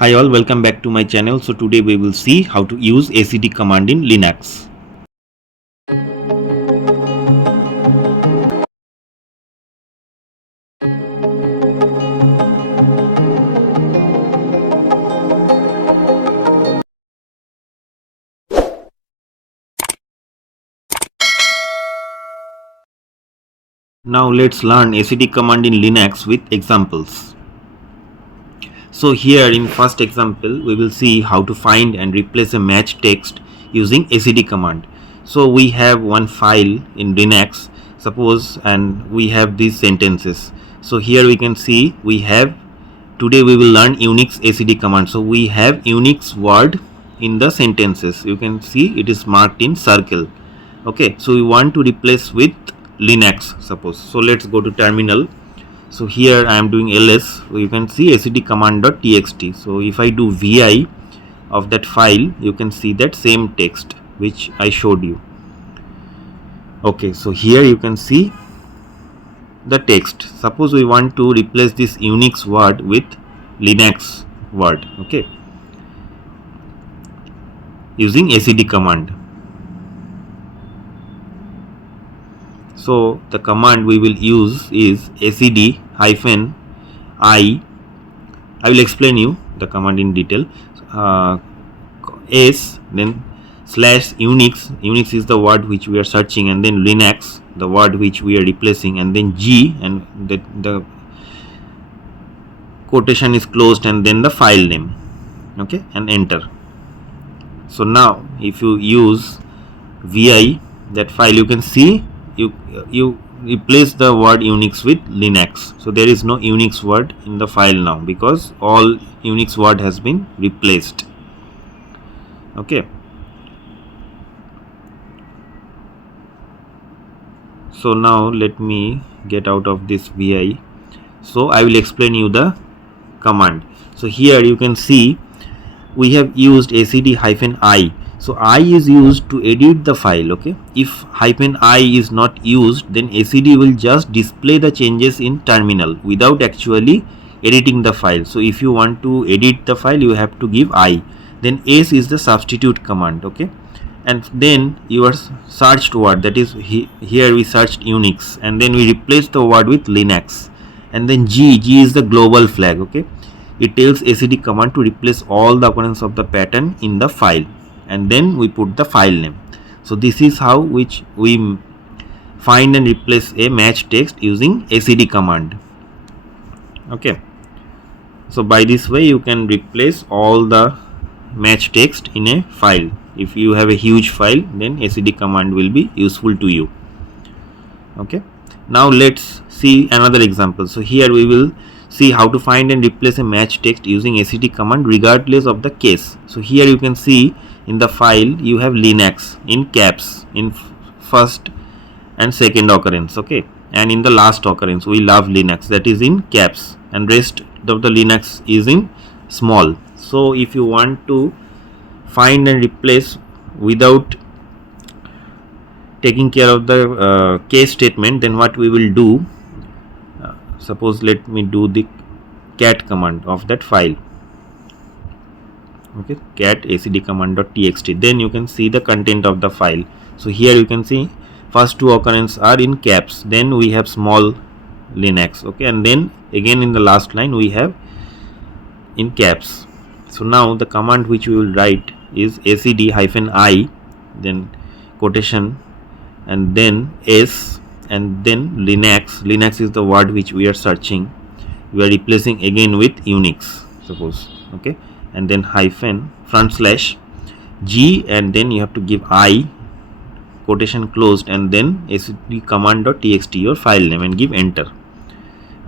Hi all, welcome back to my channel. So today we will see how to use acd command in Linux. Now let's learn acd command in Linux with examples. So here in first example we will see how to find and replace a match text using acd command. So we have one file in Linux, suppose, and we have these sentences. So here we can see today we will learn unix acd command. So we have unix word in the sentences. You can see it is marked in circle. Okay, so we want to replace with Linux, suppose. So let's go to terminal. So here I am doing ls. You can see acd command.txt. So if I do vi of that file, you can see that same text which I showed you. Okay, so here you can see the text. Suppose we want to replace this unix word with Linux word, okay, using acd command. So the command we will use is acd -i. I will explain you the command in detail. S, then slash unix. Unix is the word which we are searching, and then Linux, the word which we are replacing, and then G, and the quotation is closed, and then the file name, okay, and enter. So now if you use vi that file, you can see you replace the word unix with Linux. So there is no unix word in the file now because all unix word has been replaced. Okay, so now let me get out of this vi. So I will explain you the command. So here you can see we have used acd -i. So I is used to edit the file. Okay, if -i is not used, then acd will just display the changes in terminal without actually editing the file. So if you want to edit the file, you have to give I. Then s is the substitute command. Okay, and then your searched word, that is here we searched unix, and then we replace the word with Linux, and then G is the global flag. Okay, it tells acd command to replace all the occurrence of the pattern in the file, and then we put the file name. So this is how which we find and replace a match text using acd command. Okay, so by this way you can replace all the match text in a file. If you have a huge file, then acd command will be useful to you. Okay, now let's see another example. So here we will see how to find and replace a match text using acd command regardless of the case. So here you can see in the file you have Linux in caps in first and second occurrence, okay, and in the last occurrence we love Linux, that is in caps, and rest of the Linux is in small. So if you want to find and replace without taking care of the case statement, then what we will do, suppose let me do the cat command of that file. Okay, cat acd command.txt. Then you can see the content of the file. So here you can see first two occurrences are in caps, then we have small Linux, okay, and then again in the last line we have in caps. So now the command which we will write is acd -i, then quotation, and then s, and then Linux. Linux is the word which we are searching. We are replacing again with unix, suppose, okay, and then hyphen front slash g, and then you have to give I, quotation closed, and then acd command.txt, your file name, and give enter.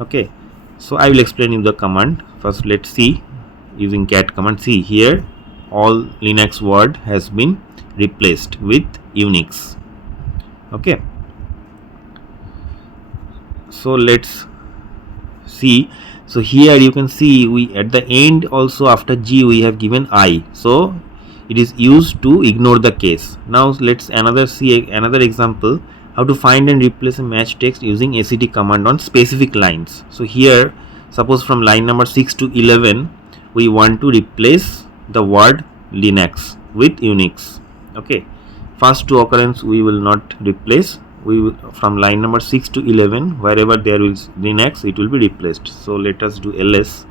Okay, so I will explain you the command. First let's see using cat command. See here all Linux word has been replaced with unix. Okay, so let's see. So here you can see we at the end also after G we have given I, so it is used to ignore the case. Now let's see another example, how to find and replace a match text using acd command on specific lines. So here suppose from line number 6 to 11 we want to replace the word Linux with Unix. Okay, first two occurrence we will not replace. We will, from line number 6 to 11, wherever there is Linux, it will be replaced. So let us do ls.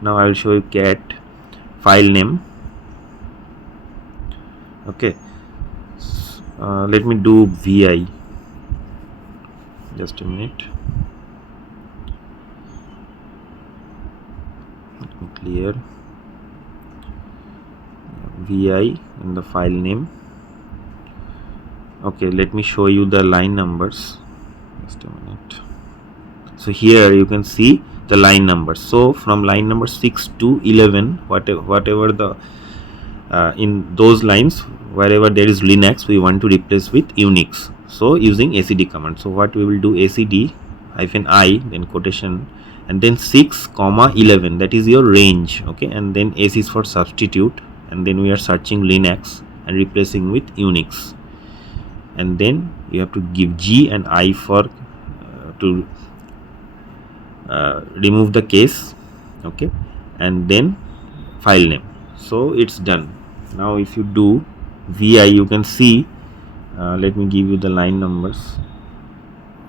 Now I will show you cat file name. Okay, let me do vi. Just a minute. Let me clear vi in the file name. Okay, let me show you the line numbers. Just a minute. So here you can see the line numbers. So from line number 6 to 11, whatever the in those lines, wherever there is Linux, we want to replace with Unix. So using acd command. So what we will do, acd -i, then quotation, and then 6, 11, that is your range. Okay, and then s is for substitute, and then we are searching Linux and replacing with Unix, and then you have to give g and I for to remove the case. Okay, and then file name. So it's done. Now if you do vi, you can see, let me give you the line numbers.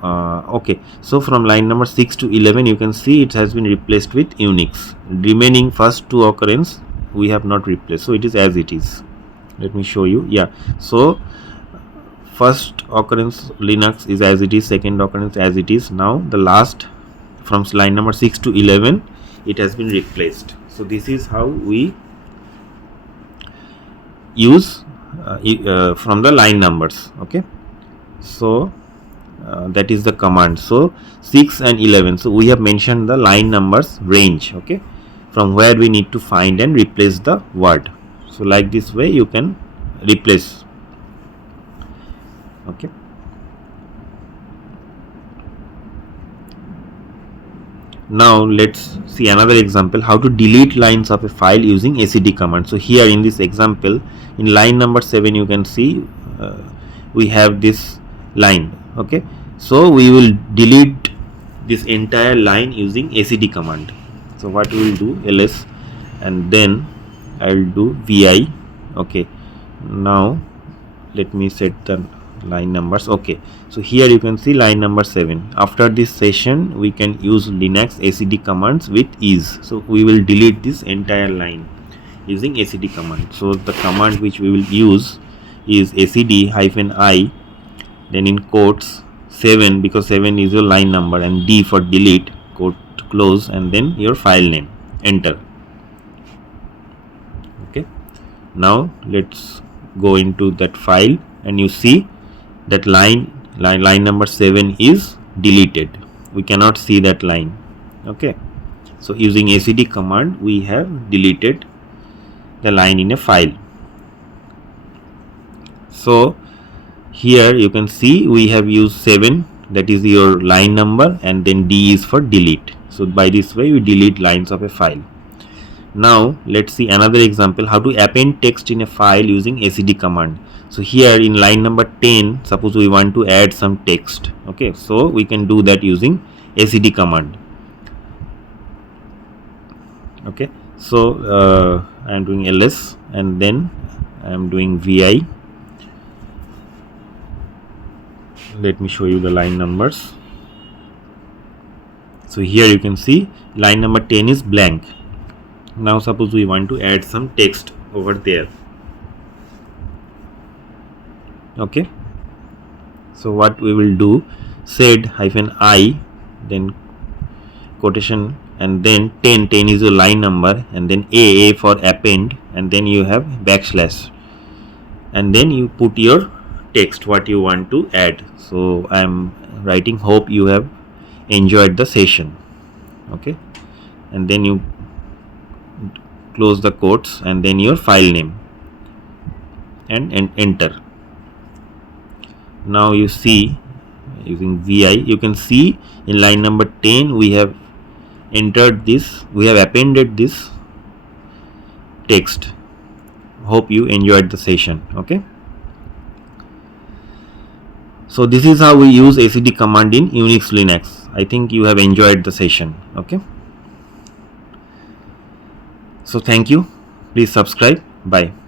Okay, so from line number 6 to 11, you can see it has been replaced with Unix. Remaining first two occurrence we have not replaced, so it is as it is. Let me show you. Yeah, so first occurrence Linux is as it is, second occurrence as it is. Now the last, from line number 6 to 11, it has been replaced. So this is how we use from the line numbers. Okay, so that is the command. So 6 and 11, so we have mentioned the line numbers range, okay, from where we need to find and replace the word. So like this way you can replace. Okay, now let's see another example, how to delete lines of a file using acd command. So here in this example, in line number 7, you can see we have this line. Okay, so we will delete this entire line using acd command. So what we will do, ls, and then I will do vi. Okay, now let me set the line numbers. Okay, so here you can see line number 7. After this session we can use Linux acd commands with ease. So we will delete this entire line using acd command. So the command which we will use is acd-i, then in quotes 7, because 7 is your line number, and d for delete, quote close, and then your file name, enter. Okay, now let's go into that file, and you see that line number 7 is deleted. We cannot see that line. Okay, so using acd command we have deleted the line in a file. So here you can see we have used 7, that is your line number, and then d is for delete. So by this way we delete lines of a file. Now let's see another example, how to append text in a file using acd command. So here in line number 10, suppose we want to add some text. Okay, so we can do that using acd command. Okay, so I am doing ls, and then I am doing vi. Let me show you the line numbers. So here you can see line number 10 is blank. Now suppose we want to add some text over there. Okay, so what we will do, sed-i, then quotation, and then 10 is your line number, and then a for append, and then you have backslash, and then you put your text what you want to add. So I am writing, hope you have enjoyed the session. Okay, and then you close the quotes, and then your file name, and enter. Now you see using vi, you can see in line number 10 we have entered this, we have appended this text. Hope you enjoyed the session. Okay, so this is how we use acd command in Unix Linux. I think you have enjoyed the session. Okay, So thank you. Please subscribe. Bye.